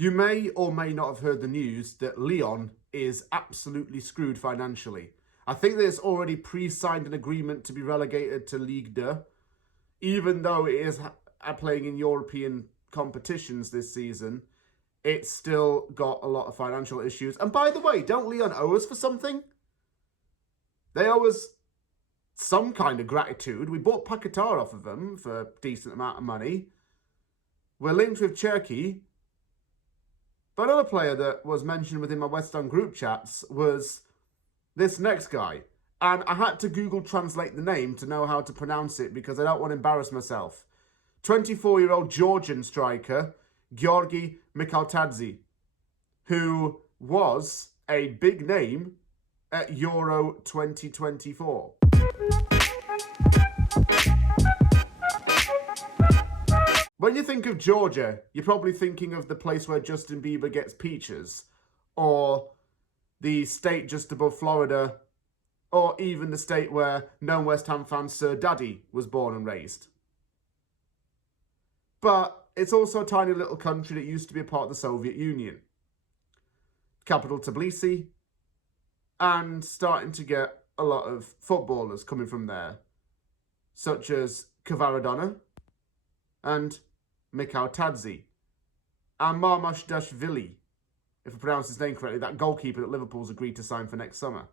You may or may not have heard the news that Lyon is absolutely screwed financially. I think there's already pre-signed an agreement to be relegated to Ligue 2, even though it is playing in European competitions this season. It's still got a lot of financial issues. And by the way, don't Lyon owe us for something? They owe us some kind of gratitude. We bought Paquetá off of them for a decent amount of money. We're linked with Turkey. But another player that was mentioned within my West Ham group chats was this next guy. And I had to Google translate the name to know how to pronounce it because I don't want to embarrass myself. 24-year-old Georgian striker, Gheorghe Mikautadze, who was a big name at Euro 2024. When you think of Georgia, you're probably thinking of the place where Justin Bieber gets peaches, or the state just above Florida, or even the state where known West Ham fan Sir Daddy was born and raised. But it's also a tiny little country that used to be a part of the Soviet Union. Capital Tbilisi, and starting to get a lot of footballers coming from there, such as Kvaradona and Mikautadze and Marmashdashvili, if I pronounce his name correctly, that goalkeeper that Liverpool's agreed to sign for next summer.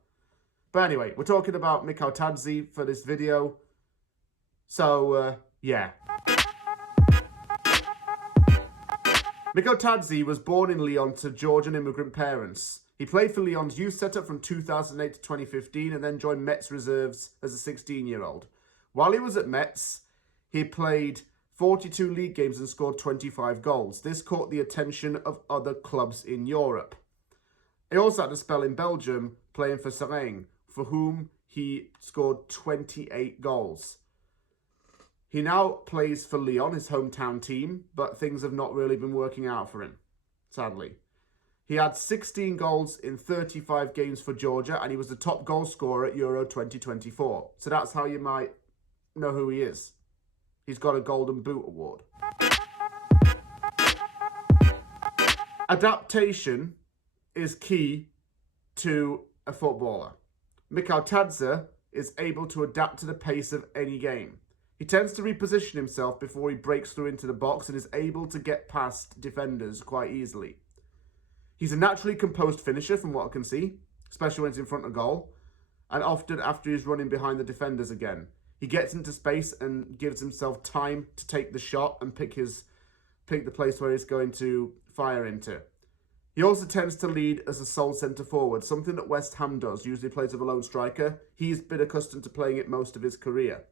But anyway, we're talking about Mikautadze for this video. So, yeah. Mikautadze was born in Lyon to Georgian immigrant parents. He played for Lyon's youth setup from 2008 to 2015 and then joined Metz reserves as a 16-year-old. While he was at Metz, he played 42 league games and scored 25 goals. This caught the attention of other clubs in Europe. He also had a spell in Belgium playing for Sereng, for whom he scored 28 goals. He now plays for Lyon, his hometown team, but things have not really been working out for him, sadly. He had 16 goals in 35 games for Georgia, and he was the top goal scorer at Euro 2024. So that's how you might know who he is. He's got a Golden Boot award. Adaptation is key to a footballer. Mikautadze is able to adapt to the pace of any game. He tends to reposition himself before he breaks through into the box and is able to get past defenders quite easily. He's a naturally composed finisher from what I can see, especially when he's in front of goal, and often after he's running behind the defenders again. He gets into space and gives himself time to take the shot and pick the place where he's going to fire into. He also tends to lead as a sole centre-forward, something that West Ham does, usually plays with a lone striker. He's been accustomed to playing it most of his career.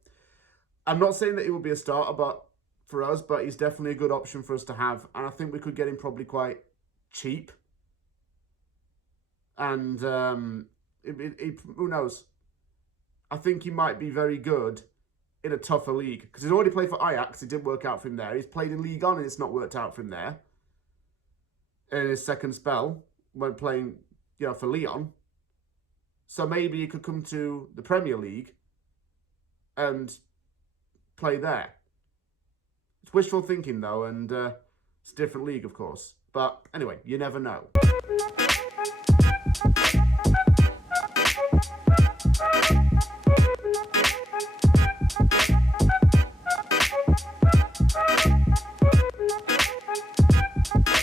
I'm not saying that he will be a starter for us, but he's definitely a good option for us to have. And I think we could get him probably quite cheap. And who knows? I think he might be very good in a tougher league. Because he's already played for Ajax. It didn't work out for him there. He's played in Ligue 1 and it's not worked out for him there. In his second spell, when playing for Lyon. So maybe he could come to the Premier League and play there. It's wishful thinking though, and it's a different league of course. But anyway, you never know.